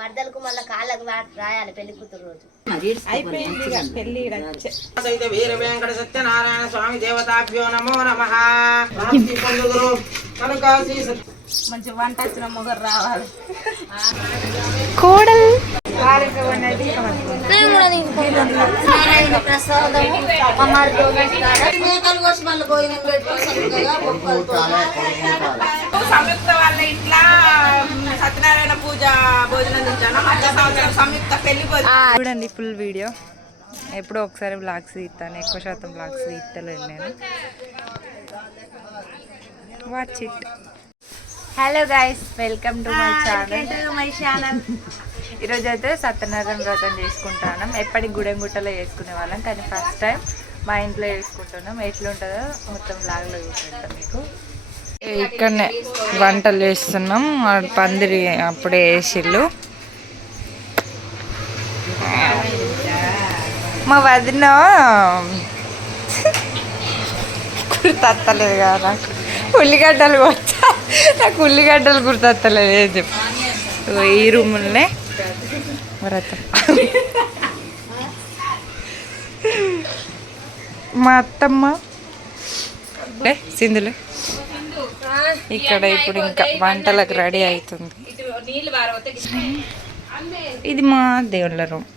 మర్దలకు మళ్ళీ కాళ్ళకు రాయాలి పెళ్లి కూతురు రోజు వీర వెంకట సత్యనారాయణ స్వామి దేవతాభ్యో నమో నమః. మంచి వంట వచ్చిన మొగరు రావాలి. కోడలు సంయుక్త వాళ్ళ ఇంట్లో సత్యనారాయణ పూజ భోజనం తింటాను. సంయుక్త పెళ్లి చూడండి ఫుల్ వీడియో. ఎప్పుడో ఒకసారి బ్లాగ్స్ తీస్తాను, ఎక్కువ శాతం బ్లాగ్స్ తీస్తలేను నేను. Watch it. Hello guys, welcome to my channel. ఈరోజు అయితే సత్యనారాయణ వ్రతం చేసుకుంటాను. ఎప్పటికి గుడెంగుట్టలో చేసుకునే వాళ్ళం, కానీ ఫస్ట్ టైం మా ఇంట్లో చేసుకుంటున్నాం. ఎట్లుంటుందో మొత్తం బ్లాగ్లో చూపిస్తాం మీకు. ఇక్కడనే వంటలు చేస్తున్నాం. పందిరి అప్పుడే వేసిళ్ళు. మా వదిన గుర్తత్తలేదు కదా నాకు. ఉల్లిగడ్డలు కొట్టా, నాకు ఉల్లిగడ్డలు గుర్తత్తలేదు. ఏం చెప్పు. ఈ రూములనే వ్రతం. మా అత్తమ్మ సింధులు ఇక్కడ ఇప్పుడు ఇంకా వంటలకు రెడీ అవుతుంది. ఇది మా దేవుళ్ళ రూమ్.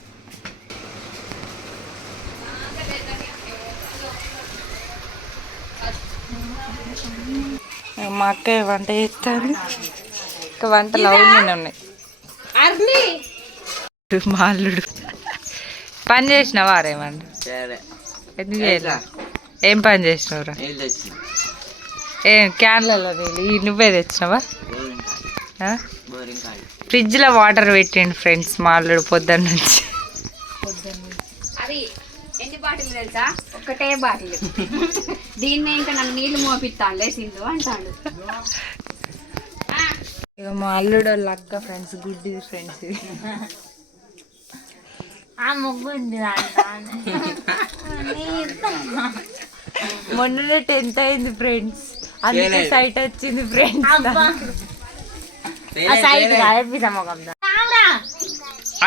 మా అక్క వంట చేస్తాను. ఇంకా వంటలు అవునే ఉన్నాయి. మా అల్లుడు పని చేసినావా రేమండి? ఎందుకు చేయలే? ఏం పని చేసినావురా? ఏం క్యాన్లలో నీళ్ళు నువ్వే తెచ్చినావా? ఫ్రిడ్జ్లో వాటర్ పెట్టిండు ఫ్రెండ్స్ మా అల్లుడు పొద్దున్న నుంచి. అది ఎన్ని బాటిల్ తెలుసా? ఒక్కటే బాటిల్. దీన్ని ఇంకా నన్ను నీళ్లు మోపిస్తానులే సింధు అంటాడు. ఇక మా అల్లుడు వాళ్ళ అక్క ఫ్రెండ్స్, గుడ్డి ఫ్రెండ్స్. మొన్ననే 10th అయింది ఫ్రెండ్స్, అందుకే సైట్ వచ్చింది ఫ్రెండ్స్.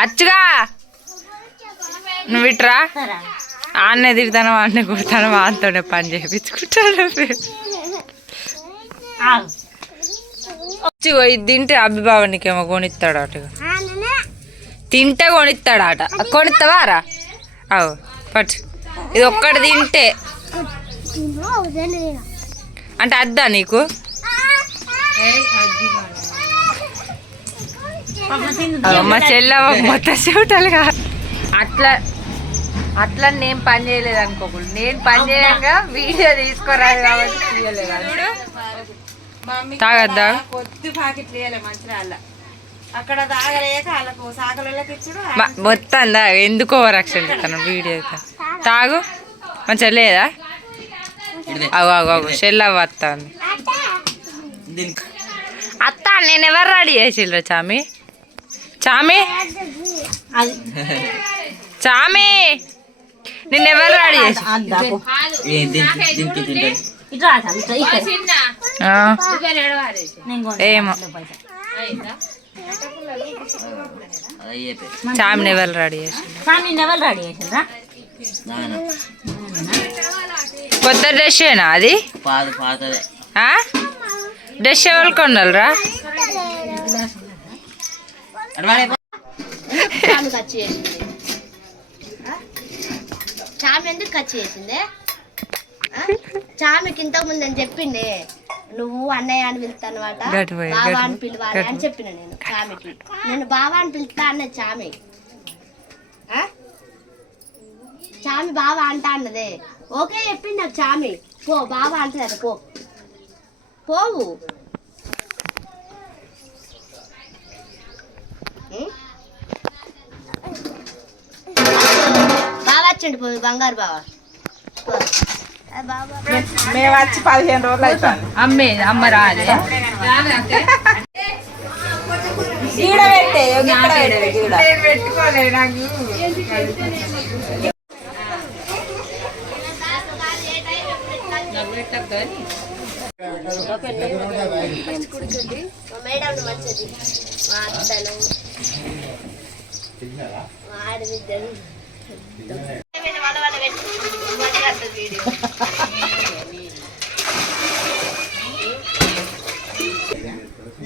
అచ్చుగా నువ్వు ఇట్రా. ఆన్నే తిడతాను, ఆన్నే కుడతాను, వాటితోనే పని చేయించుకుంటాను. ఇది తింటే అభిభావానికేమో కొనిస్తాడు అటు. తింటే కొనిస్తాడట. కొనిస్తావా రా? అవు పట్టు. ఇది ఒక్కటి తింటే అంటే అద్దా నీకు? మా చెల్ల మొత్తం చెవిటలుగా. అట్లా నేను పని చేయలేదు అనుకోకూడదు. నేను పని చేయగా వీడియో తీసుకోరాదు కాబట్టి తీయలేదు. తాగద్దా? కొద్ది ప్యాకెట్ వేయాలి మంచిరాళ్ళ. అక్కడ తాగలేక వాళ్ళకు సాకలకి ఇచ్చుడు మొత్తం తాగ. ఎందుకో రక్షణ ఇస్తాను వీడియో అయితే. తాగు మంచిగా లేదా? అవు అవు అవు చెల్లవ్వ వస్తాను. అత్త నేను ఎవరు రెడీ చేసిల్రు? చామి చామి చామి నిన్న ఎవరు రెడీ చేసి? ఏమో చామిని ఎవరు రెడీ చేసి? కొత్త డ్రెస్ ఏనా అది? డ్రెస్ ఎవరు కొన్నారా? చామి ఎందుకు ఖర్చు చేసిందే? చామికి ఇంతకు ముందు అని చెప్పిండే, నువ్వు అన్నయ్య అని పిలుస్తాను అన్నమాట, బావా అని పిలవాలి అని చెప్పిన నేను చామికి. నేను బావా అని పిలుస్తా అన్నది చామి. చామి బావా అంటా అన్నదే. ఓకే చెప్పింది నాకు చామి. పో బావా అంటది. పో పోవు. బావా వచ్చిండు. పోయి బంగారు బావా. మేము వచ్చి 15 రోజులు అవుతాను. అమ్మ రాలే. ఈడ పెట్టి నేను పెట్టుకోలే నాకు మేడం మంచిది మా అత్తలు మా ఆడబిడ్డలు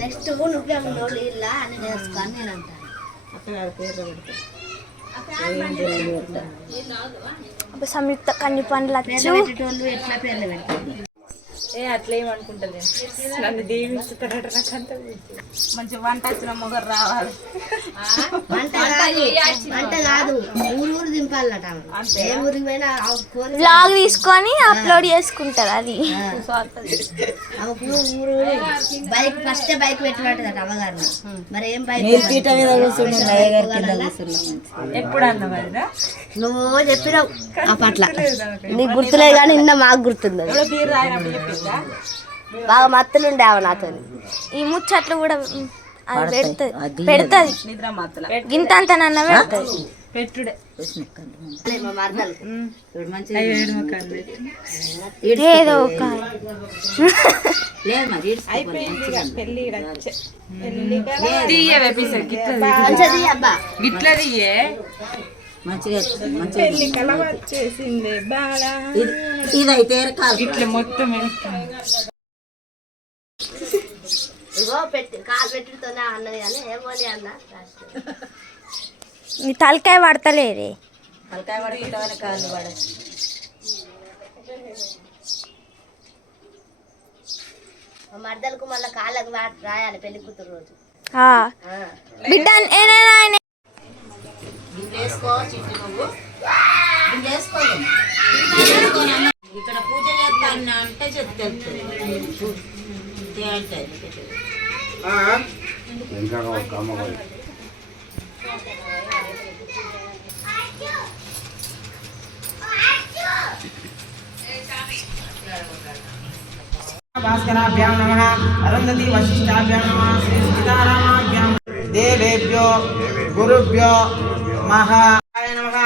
నెక్స్ట్ నువ్వే నోళ్ళు ఇలా అని నేర్చుకొని నేను అంటాను సంయుక్త కన్ను పండ్లు పెట్టేటోళ్ళు ఎట్లా పేర్లు పెడతారు అట్లా ఏమనుకుంటది నన్ను దీవించుతారట నాకు అంత మంచి వంట వచ్చిన మొగరు రావాలి వంట కాదు ఊరు దింపాలట ఏ ఊరికి పోయినా బ్లాగ్ తీసుకొని అప్లోడ్ చేసుకుంటారు అది ఊరు బైక్ ఫస్ట్ బైక్ పెట్టినట్టదట అమ్మగారు మరి ఏం బైక్ ఎప్పుడు అన్నది నువ్వు చెప్పినావు ఆ పట్ల నీకు గుర్తులేదు కానీ నిన్న మాకు గుర్తుంది బాగా మత్తులుండే ఆమె నాతో ఈ ముచ్చట్లు కూడా అది పెడుతుంది గింతంత నన్న పెడుతుంది పెట్టుడే ఏదో ఒక గిట్లా తీయే వచ్చేసింది బాలా ఇదైతే ఇట్లా మొత్తం ఇగో పెట్టి కాలు పెట్టుతోనే అన్నది కానీ ఏమోని అన్న నీ తలకాయ పడతలేదే తలకాయ పడుకుంటామని కాళ్ళు పడ మర్దలకు మళ్ళీ కాళ్ళకు రాయాలి పెళ్లి కూతురు రోజు బిడ్డ వేసుకో చిట్టి నువ్వు వేసుకోలేదు ఇక్కడ పూజ చేస్తాను అంటే చెప్తుంది భాస్కరాభ్యాం నమః అరుంధతి వశిష్ఠాభ్యాం నమః శ్రీ సీతారామాభ్యాం దేవేభ్యో గురుభ్యో మహాయ నమః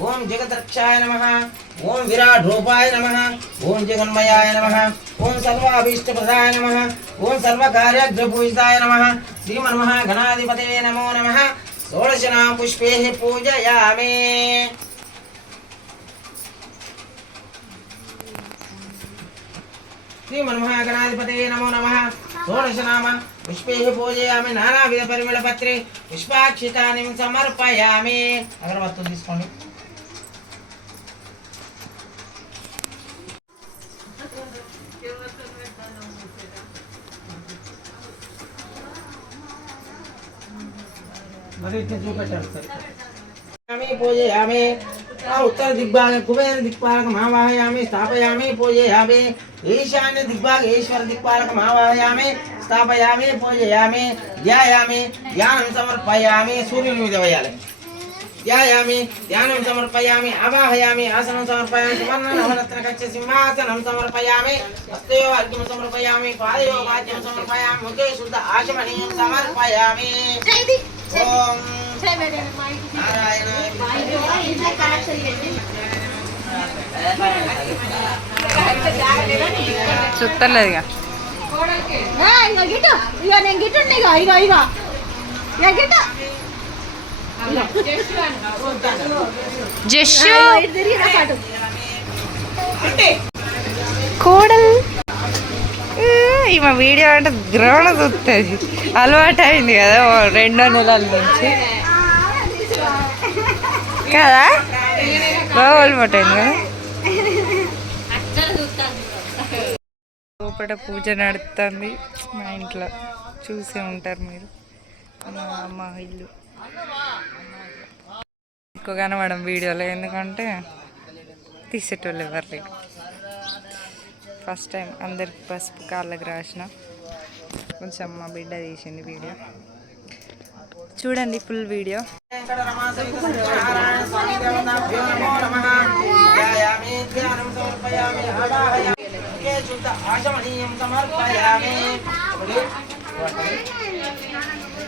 ఓం జగద్రక్షాయ నమః ఓం విరాట్ రూపాయ నమః ఓం జగన్మయాయ నమః ఓం సర్వాభీష్టప్రదాయ నమః ఓం సర్వకార్యగ్రభూషితాయ నమః శ్రీమన్మః గణాధిపతయే నమో నమః షోడశనామ పుష్పైః పూజయామి श्रीमन्महागणाधिपतये नमो नमः षोडशनाम पुष्पैः पूजयामि नानाविध परिमलपत्रे पुष्पाक्षितानि समर्पयामि अगरबत्तुలు తీసుకోండి మరి ఇట్లా చూపెట్టారు సరే पूजयामि उत्तर दिग्भाग कुबेर दिक्पालक महावाहयामि स्थापयामि पूजयामि ईशान्य दिग्भाग ईश्वर दिक्पालक महावाहयामि स्थापयामि पूजयामि ध्यायामि ध्यानं समर्पयामि सूर्युनि మీద వేయాలి ध्यायामि ध्यानं समर्पयामि आवाहयामि आसनं समर्पयामि सुवर्णनवरत्न कक्ष सिंहासनं समर्पयामि हस्तयो अर्घ्यं समर्पयामि पादयो वाद्यं समर्पयामि मुखे शुद्ध आचमनीयं समर्पयामि ओम చుట్టలేదుగా జస్సు కోడలు ఈమె వీడియో అంటే ద్రోణ చూస్తుంది అలవాటు అయింది కదా 2 నెలల నుంచి కదా బాగా అలవాటు అయింది కదా లోపల పూజ నడుస్తుంది మా ఇంట్లో చూసే ఉంటారు మీరు మా ఇల్లు ఎక్కువ కనబడం వీడియోలో ఎందుకంటే తీసేటోళ్ళు ఎవరు లేరు ఫస్ట్ టైం అందరికి పసుపు కాళ్ళకి రాసిన కొంచెం మా బిడ్డ తీసింది వీడియో చూడండి ఫుల్ వీడియో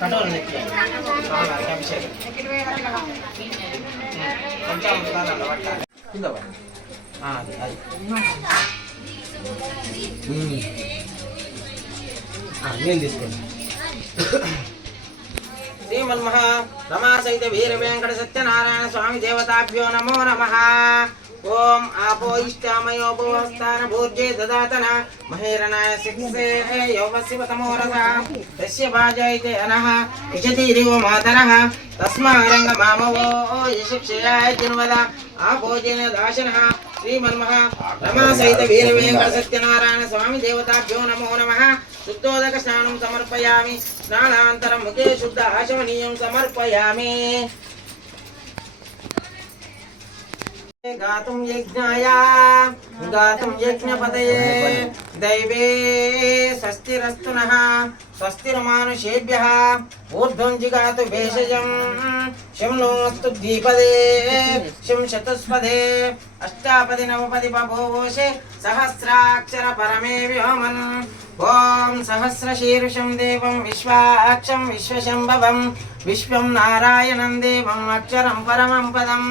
కటోరి నెక్కి స్వామివారికి అభిషేకం పంచామృతాలు పట్టాలి కింద పడి అది నేను తీసుకోండి శ్రీమన్మహ రమా సహిత వీర వెంకట సత్యనారాయణ స్వామి దేవతాభ్యో నమో నమః ఓం ఆపో ఇష్టామయో భూస్థాన భూర్జే దదాతన మహేరణాయ శిక్షే యోగశివతమోరథ తస్య భాజైతే అనః విశతీరివో మాతరః తస్మారంగ మామవో యశక్షయాయ జన్మద ఆపోజన దాశనః శ్రీమన్మహ రమా సహిత వీర వెంకట సత్యనారాయణ స్వామి దేవతాభ్యో నమో నమః శుద్ధోదక స్నానం సమర్పయామి స్నానాంతరం ముఖే శుద్ధ ఆశమనీయం సమర్పయామి గాతుం యజ్ఞాయ గాతుం యజ్ఞపతయే దైవే స్వస్తిరస్తు నః స్వస్తిర్మానుషేభ్యః ఊర్ధ్వం జిగాతు భేషజం శం నోస్తు ద్విపదే శం చతుస్పదే అష్టాపది నవపది బభూవోషే సహస్రాక్షర పరమే వ్యోమన్ ఓం సహస్రశీర్షం దేవం విశ్వాక్షం విశ్వశంభవం విశ్వం నారాయణం దేవం అక్షరం పరమం పదం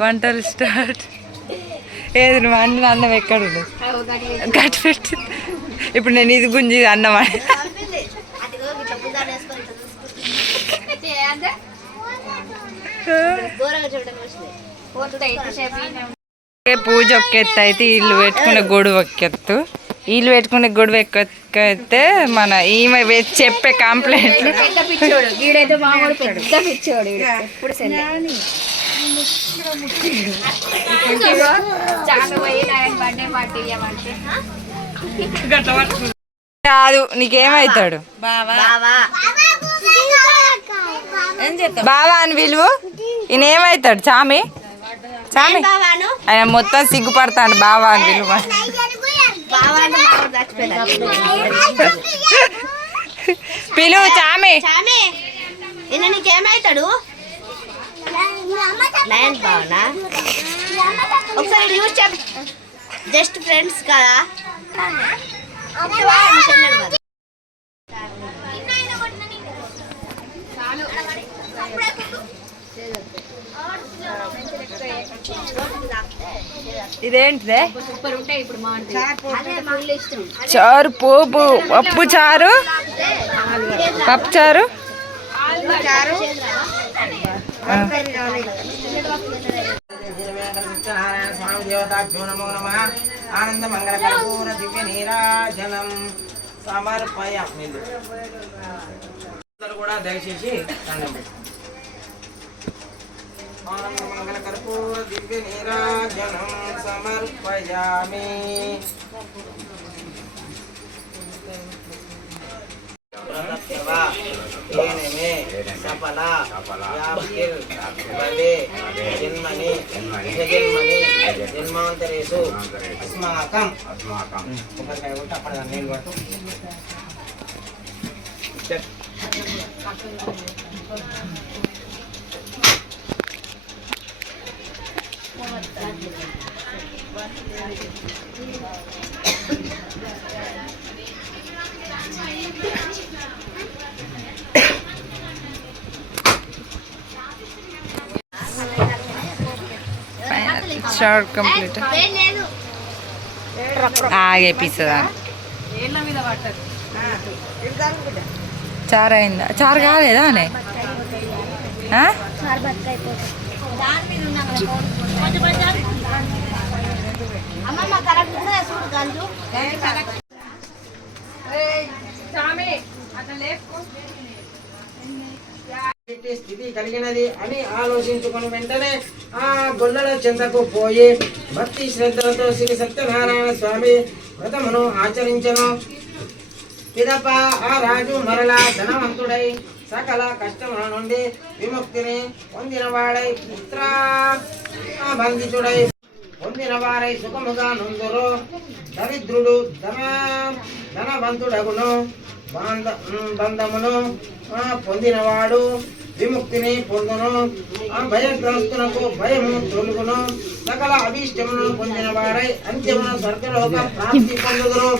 వంటలు స్టార్ట్. ఏది నువ్వు వండిన అన్నం ఎక్కడ గట్టి పెట్టి ఇప్పుడు నేను ఇది గుంజి అన్నం పూజ ఒక్క ఎత్తు అయితే వీళ్ళు పెట్టుకునే గొడుగు ఒక్క ఎత్తు. వీళ్ళు పెట్టుకునే గొడవ ఎక్కైతే మన ఈమె చెప్పే కంప్లైంట్లు కాదు. నీకేమవుతాడు బావా అని విలువ. ఈయన ఏమవుతాడు చామి చామి ఆయన మొత్తం సిగ్గుపడతాడు బావా అని విలువ. పిలువు చామి. నీకేమైతాడు నయన్ బావనా ఒకసారి యూజ్ చెప్ జస్ట్ ఫ్రెండ్స్ కదా ఇదేంటిదే చారు పోపు పప్పు చారు పప్పు చారు సత్యనారాయణ స్వామి దేవతాభ్యో నమో నమః ఆనంద మంగళ కర్పూర దివ్య నీరాజనం సమర్పయామి. అందరూ కూడా దయచేసి దండం పెట్టండి. ఆనంద మంగళ కర్పూర దివ్య నీరాజనం సమర్పయామి. సఫల వ్యాప్తిర్ బలే జన్మని జన్మని జన్మాంతరేషు అస్మాకం ఒకరికాయ కొట్టి అక్కడ నేను కొట్టు. షార్ట్ కంప్లీట్ ఆగేపిస్తుందా చారు అయిందా? చారు కాలేదా అనే స్థితి కలిగినది అని ఆలోచించుకుని వెంటనే ఆ గొల్లల చెంతకు పోయి భక్తి శ్రద్ధలతో శ్రీ సత్యనారాయణ స్వామి వ్రతమును ఆచరించను. పిదప ఆ రాజు మరలా ధనవంతుడై సకల కష్టముల నుండి విముక్తిని పొందినవాడై పుత్ర బంధితుడై పొందిన వారై సుఖముగా నుందురు. దరిద్రుడు ధనవంతుడగును బంధమును పొందినవాడు విముక్తిని పొందును. భయగ్రస్తునకు భయము తొలుగును. సకల అభీష్టమును పొందిన వారై అంత్యమున స్వర్గలోక ప్రాప్తి పొందుదురు.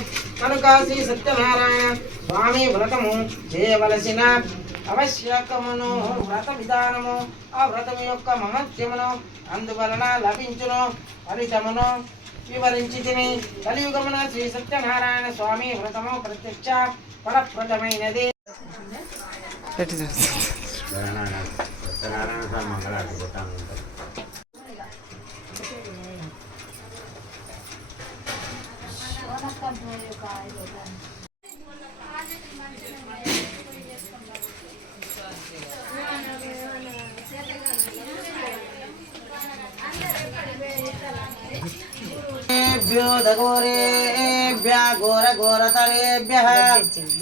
కనుక శ్రీ సత్యనారాయణ స్వామి వ్రతము చేయవలసిన అవశ్యకమును వ్రత విధానము ఆ వ్రతము యొక్క మహత్యమును అందువలన లభించును ఫలితమును వివరించి తిని కలియుగమున శ్రీ సత్యనారాయణ స్వామి వ్రతము ప్రత్యక్ష ఫలప్రదమైనది. घोरघोरतरेभ्यः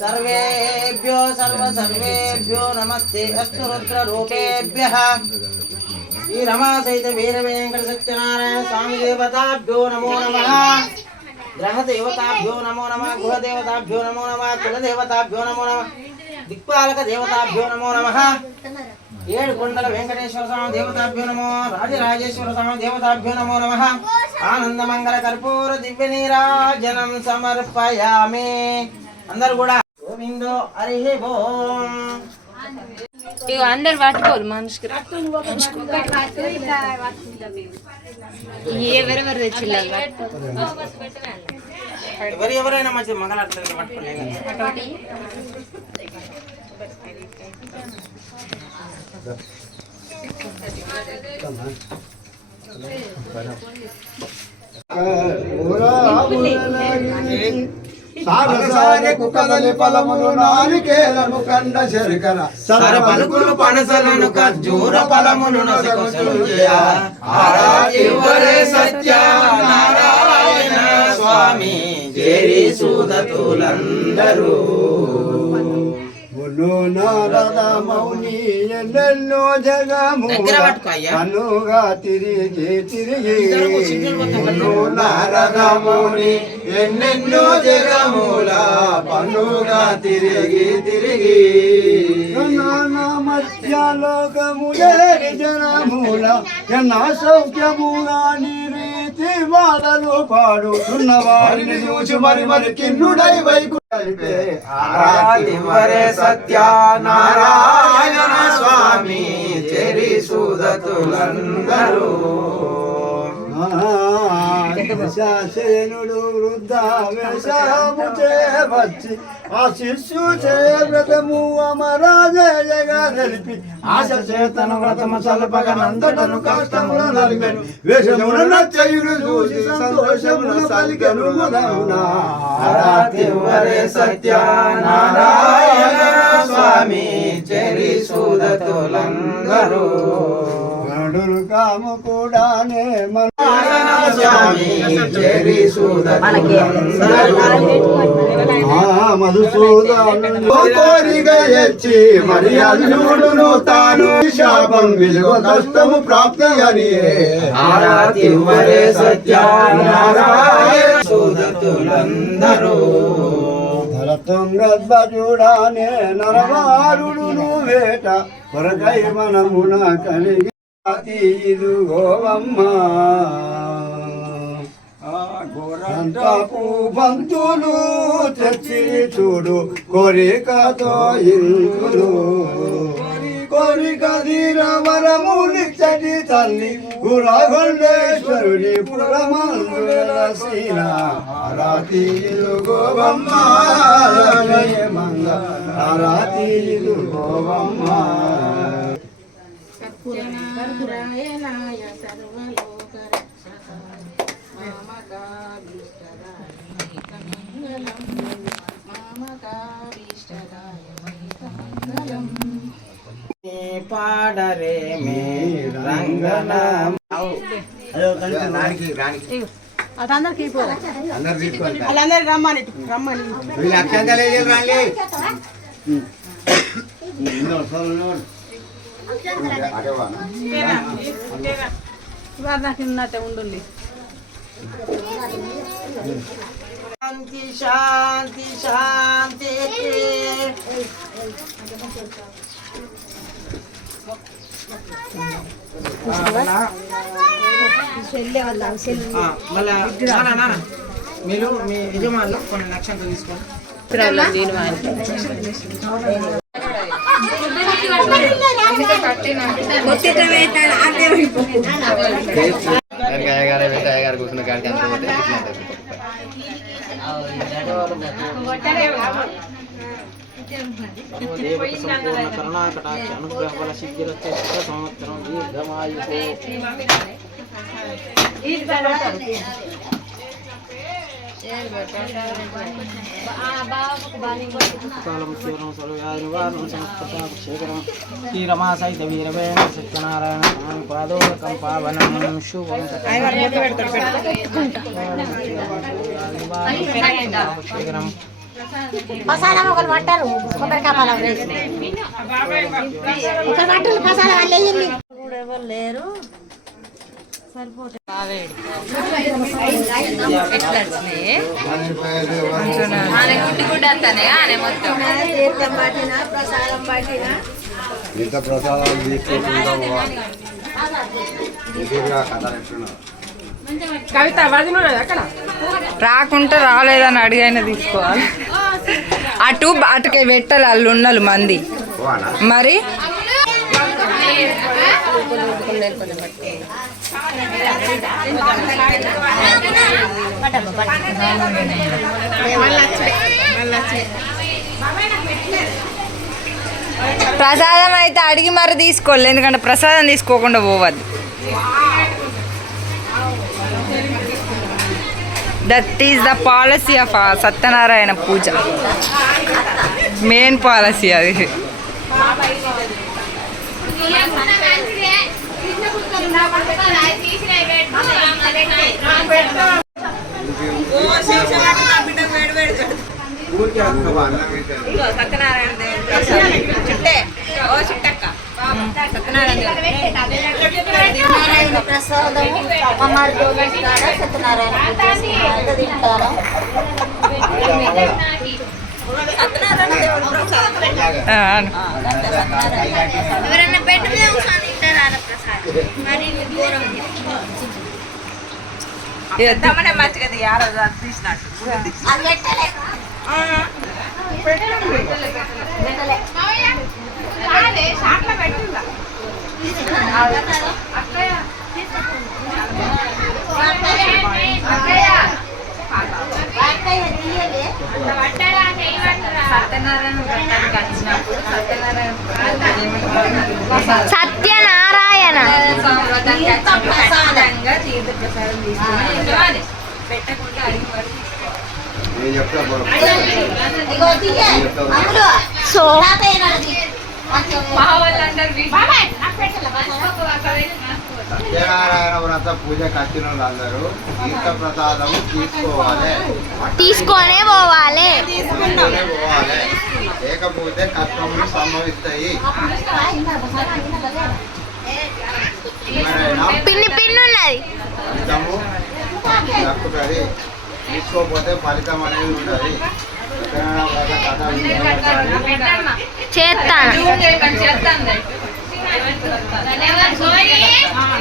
सर्वेभ्यो सर्वेभ्यो नमस्ते अस्तु रुद्ररूपेभ्यः श्री रमा सहित वीर वेंकट सत्यनारायण स्वामी देवताभ्यो नमो नमः. ग्रह देवताभ्यो नमो नमः. गृह देवताभ्यो नमो नमः. कुल देवताभ्यो नमो नमः. दिक्पालक देवताभ्यो नमो नमः. ఏడుకొండల వెంకటేశ్వర స్వామి దేవతాభ్యో నమో. రాజరాజేశ్వర స్వామి దేవతాభ్యో నమో నమః. ఆనంద మంగళ కర్పూర దివ్య నీరాజనం సమర్పయామి. అందరూ కూడా గోవిందో హరి ఓం. ఇక అందరు పట్టుకోరు మనిషికి ఎవరెవరు తెచ్చిల్లు ఎవరైనా మంచి మంగళార్తులు పట్టుకోలేదు. కదలి ఫలములు నారికేలను కండ శర్కర సర పలుకులు పనసలను ఖర్జూర ఫలములు సత్య నారాయణ స్వామి చేరి సూదతులందరూ. నారద మౌని ఎన్నెన్నో జగము కనుగా తిరిగి తిరిగి నారద మౌని ఎన్నెన్నో జగముల పనుగా తిరిగి తిరిగి నానా మధ్యలోకము జనమూల నా సౌఖ్యములా రీతి బాధలు పాడుతున్న వారిని చూసి మరి మరి కిన్నుడై వైకు సత్య నారాయణ స్వామి చెరి సూదతులందరూ. శాసనుడు వృద్ధ వేషము వచ్చి ఆ శిష్యు వ్రతము అమరాజయగా నిలిపి ఆశ చేతన వ్రతము సల్పగా నందటను కష్టములు నలిగను వేషములు నచ్చయులు చూసి సంతోషములు కలిగను సత్య నారాయణ స్వామి చెరి సూదతులందరూ. కాము కూడానే మధుసూదను కోరిగా ఎచ్చి మరి అర్జునుడును తాను శాపం విలువ కష్టము ప్రాప్తి అని తుంగద్భజుడానే నరవారుడును వేట కొరకై మనమున కలిగి ఇదుగోవమ్మ గోరంతపు బంతులు తెచ్చి చూడు కోరికతో ఇందులు కోరిక తీరవరములిచ్చటి తల్లి గురగొండేశ్వరుడి పురమందులసిన రాతి ఇదుగోవమ్మ మంగ రాతి ఇదుగోవమ్మ. సత్యనారాయణాయ సర్వలోక మామకాభీష్టదాయ మంగళం పాడరే మే రంగనామ. వాళ్ళందరూ రమ్మని ఉండు. శాంతి శాంతి శాంతి. మళ్ళా నాన్న మీరు మీ యజమానులు కొన్ని లక్షలు తీసుకోండి. కూర్చున్న కాడికి అంత పోతే కరుణా కటాక్ష అనుగ్రహ బల సిద్ధిరచ్చ సంవత్సరం దీర్ఘమాయు శ్రీరమాసైత వీరవేణ సత్యనారాయణ స్వామి పాదోదకం పావనం శుభం శేఖరం మసాలా ఒకరు పట్టారు కొబ్బరికాయ పాలం వేసి ఒకరు పట్టారు మసాలా వాళ్ళు ఎవరు లేరు ఇంత ప్రసాదాలు తీసుకుంటాము కవిత అక్కడ రాకుంటే రాలేదని అడిగైనా తీసుకోవాలి. అటుకే పెట్టాలి వాళ్ళు ఉన్నలు మంది మరి. ప్రసాదం అయితే అడిగి మరి తీసుకోవాలి, ఎందుకంటే ప్రసాదం తీసుకోకుండా పోవద్దు. That is the policy of Satyanarayana puja. Main policy అది. సత్యనారాయణ ప్రసాదము అమ్మారి సత్యనారాయణ ఎవరన్నా పెట్టు మంచిగా తీసినట్టు సత్యనారాయణ పెట్టకుండా సో సత్యనారాయణ వ్రత పూజ కట్టిన వాళ్ళందరూ తీర్థ ప్రసాదం తీసుకొనే పోవాలి, లేకపోతే కష్టములు సంభవిస్తాయి. పిన్ని పిన్ని ఉన్నది ఫలితము దక్కుతుంది, తీసుకోకపోతే ఫలితం అనేది ఉంటుంది. చేస్తాను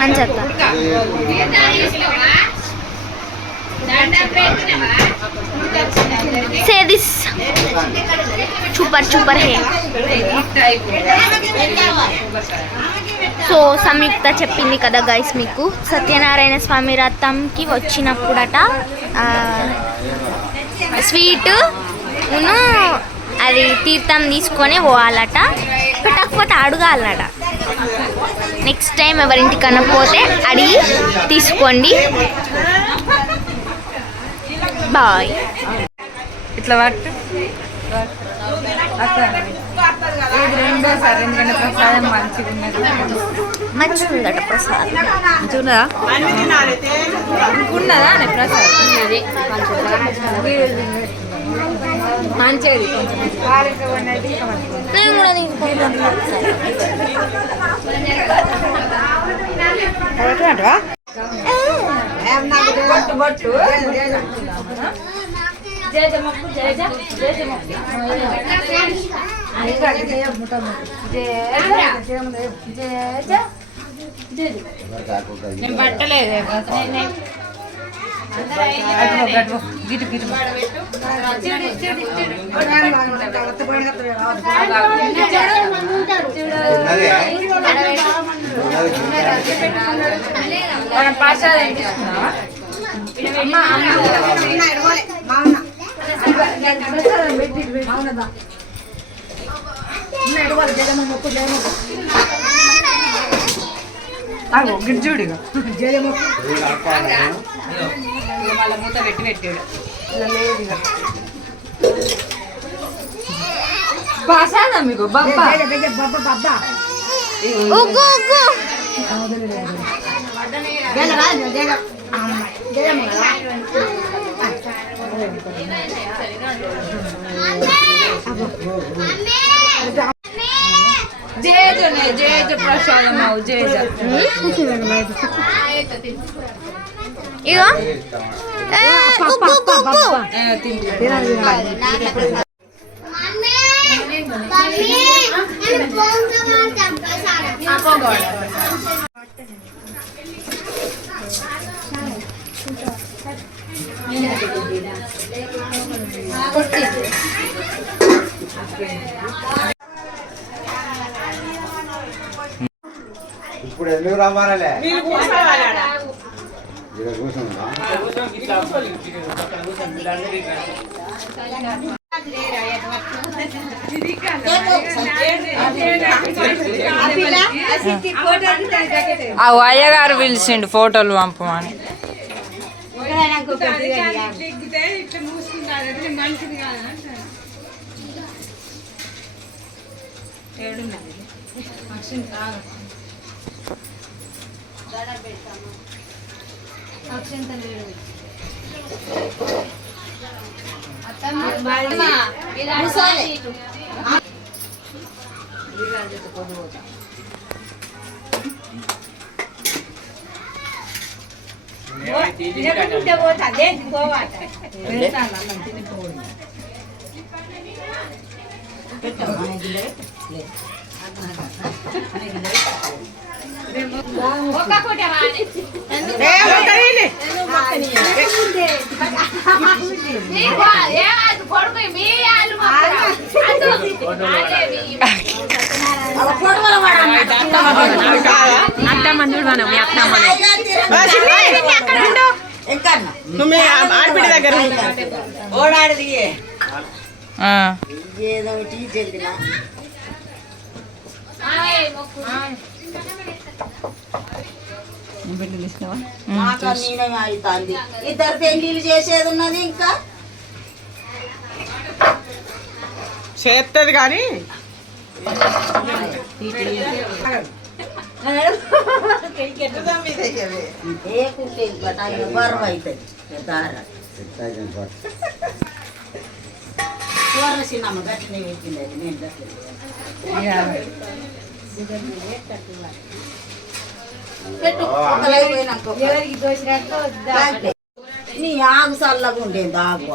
అని చెప్తాను. Say this. Super है. సో సంయుక్త చెప్పింది కదా గైస్, మీకు సత్యనారాయణ స్వామి రథంకి వచ్చినప్పుడట స్వీట్ అది తీర్థం తీసుకొని పోవాలట, పెట్టకపోతే అడగాలట. నెక్స్ట్ టైం ఎవరింటికన్నా పోతే అడిగి తీసుకోండి. బాయ్. ఇట్లా పట్టు ఇది రెండోసారి, ఎందుకంటే ప్రసాదం మంచిగా ఉన్నది. మంచిగా ఉందట ప్రసాదం. మంచిగా ఉన్నదా అని ప్రసాదం మంచిది. నేను కూడా తీసుకుంటాను. నేను పట్టలేదు మనం ప్రసాదం తీసుకున్నావా గిడ్జుడిగా మళ్ళీ మూత పెట్టి పెట్టాడు ప్రసాదం మీకు బాబా జేజ ప్రసాదం అవు జేజ ఇగో ఇప్పుడు ఎందుకు రమ్మారలే అయ్యగారు పిలిచిండు ఫోటోలు పంపమని ఆడపిడి దగ్గర ఓడాడిది ఏదో ఒకటి జల్దినా అవుతుంది ఇద్దరు పెళ్లిళ్ళు చేసేది ఉన్నది ఇంకా చేస్తుంది కానీ ఏ కుంటే బరువు అవుతుంది దార చూరసినమ్మ గట్టినే పెట్టింది అది నేను గట్టిన నీ ఆగు చల్లగా ఉండేది ఆగు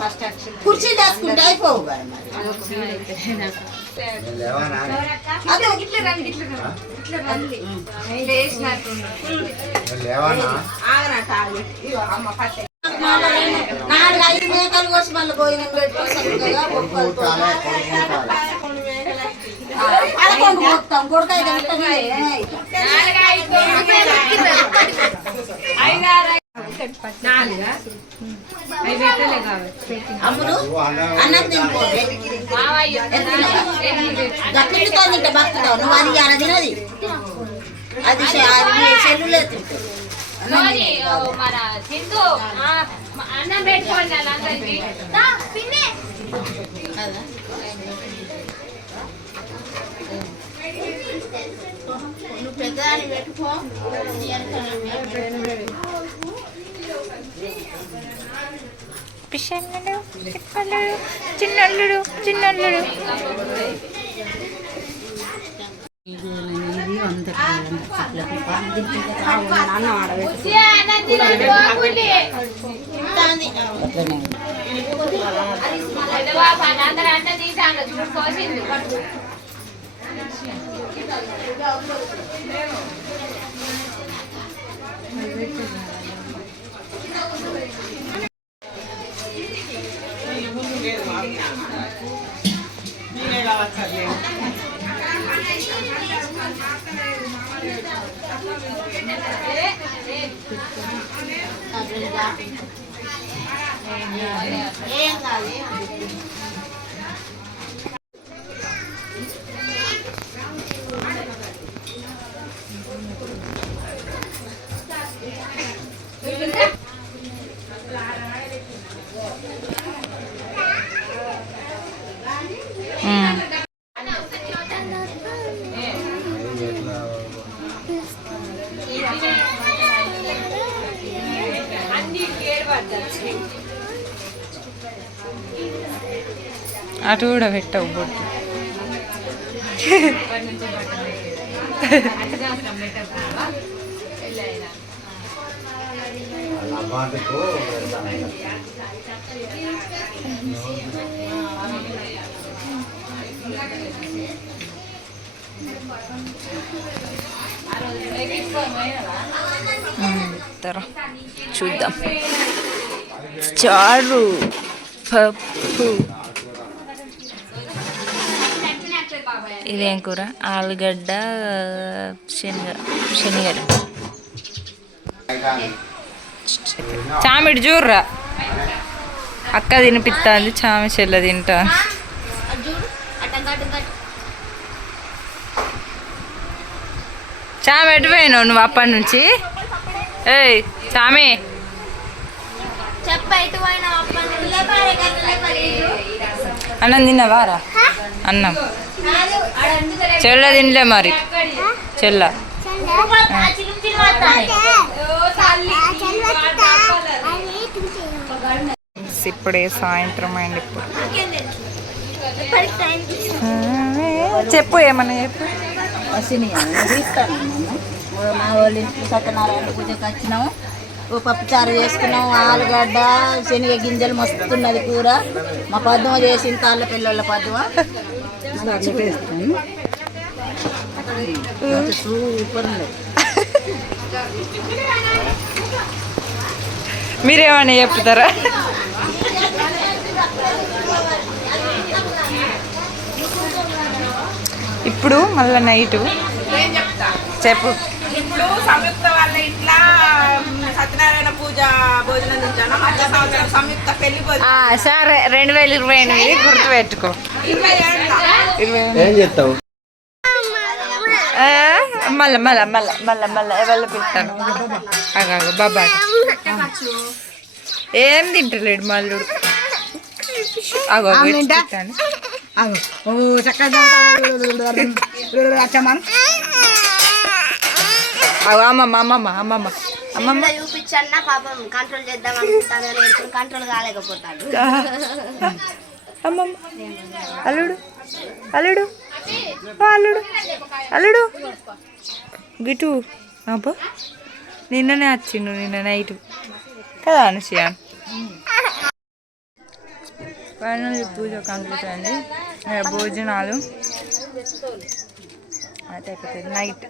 కుర్చీ తెచ్చుకుంటే అయిపోవు కదా మరి నాలుగు ఐదు మేకలు కోసి మళ్ళీ భోజనం పెట్టుకోగా పదకొండు మొత్తం కొడుకైతే అమ్ముడు అన్నం తినుకోండి పిండితో తింటే భక్తుతో నువ్వు అది అలా తినది అది సెల్లులే తింటుంది అన్నం పెట్టుకోండి అందరికి నువ్వు పెద్దదాన్ని పెట్టుకో పిల్లలు పిల్లలు చిన్నల్లుడు చిన్నల్లుడు అటు కూడా పెట్టవు బొట్టు. చూద్దాం. చారు, పప్పు, ఇదేం కూర? ఆలుగడ్డ, శనగలు. చామిడి చూర్రా, అక్క తినిపిస్తుంది, చామి చెల్ల తింటా. చామి ఎటు పోయినావు నువ్వు అప్పటి నుంచి? ఏయ్ చామి, అన్నం తిన్నావారా? అన్నం చెల్ల తినలే మరి. చెల్ల ఇప్పుడే సాయంత్రం అయింది. ఇప్పుడు చెప్పు, ఏమన్నా చెప్పు. మా వాళ్ళ ఇంటికి సత్యనారాయణ పూజకి వచ్చినాము. ఓ పప్పుచారు చేసుకున్నాం, ఆలుగడ్డ, శనగ గింజలు మస్తున్నది కూర. మా పద్మ చేసిన తాళ్ళ పిల్లల పద్మ సూపర్ ఉంది. మీరేమన్నా చెప్తారా? ఇప్పుడు మళ్ళీ నైటు చెప్పు. ఇప్పుడు సంయుక్త వాళ్ళ ఇంట్లో సత్యనారాయణ పూజ భోజనం తింటాను. మధ్య సంవత్సరం సంయుక్త పెళ్లి భోజనం. సరే 2028 గుర్తుపెట్టుకో. 27 ఏం చేస్తావు? మళ్ళా మళ్ళా మళ్ళా మళ్ళా మళ్ళా ఎవరు పిలుస్తాను? అగో బాబా ఏం తింటలేడు మల్లుడు. అగో అగో అమ్మమ్మ అమ్మమ్మ అమ్మమ్మ అమ్మమ్మ చూపించన్నా పాపం కంట్రోల్ చేద్దాం అనుకుంటాను, కంట్రోల్ కాలేకపోతాడు. అమ్మమ్మ అల్లుడు అల్లుడు అల్లుడు అల్లుడు గిటు. అబ్బా నిన్ననే వచ్చిండు, నిన్న నైటు కదా అనుషియా. ఫైనల్ పూజ కంప్లీట్ అయింది. భోజనాలు అయితే అయిపోతుంది నైట్.